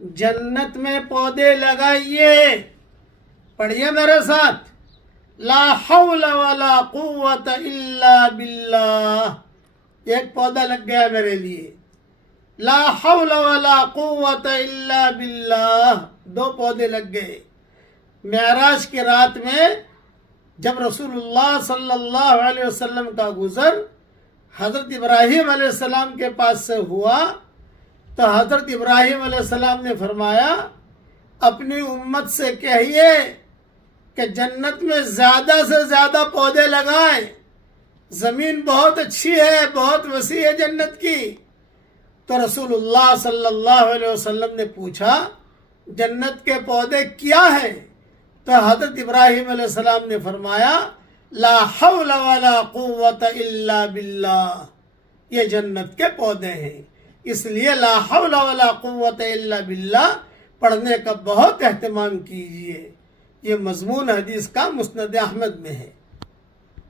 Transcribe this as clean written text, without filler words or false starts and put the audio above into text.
جنت میں پودے لگائیے، پڑھیے میرے ساتھ، لا حول ولا قوت الا باللہ. ایک پودا لگ گیا میرے لیے، لا حول ولا قوت الا باللہ، 2 پودے لگ گئے. معراج کی رات میں جب رسول اللہ صلی اللہ علیہ وسلم کا گزر حضرت ابراہیم علیہ السلام کے پاس سے ہوا تو حضرت ابراہیم علیہ السلام نے فرمایا اپنی امت سے کہیے کہ جنت میں زیادہ سے زیادہ پودے لگائیں، زمین بہت اچھی ہے، بہت وسیع ہے جنت کی. تو رسول اللہ صلی اللہ علیہ وسلم نے پوچھا جنت کے پودے کیا ہیں؟ تو حضرت ابراہیم علیہ السلام نے فرمایا لا حول ولا قوت الا باللہ، یہ جنت کے پودے ہیں. اس لیے لا حول ولا قوت الا باللہ پڑھنے کا بہت اہتمام کیجیے. یہ مضمون حدیث کا مسند احمد میں ہے.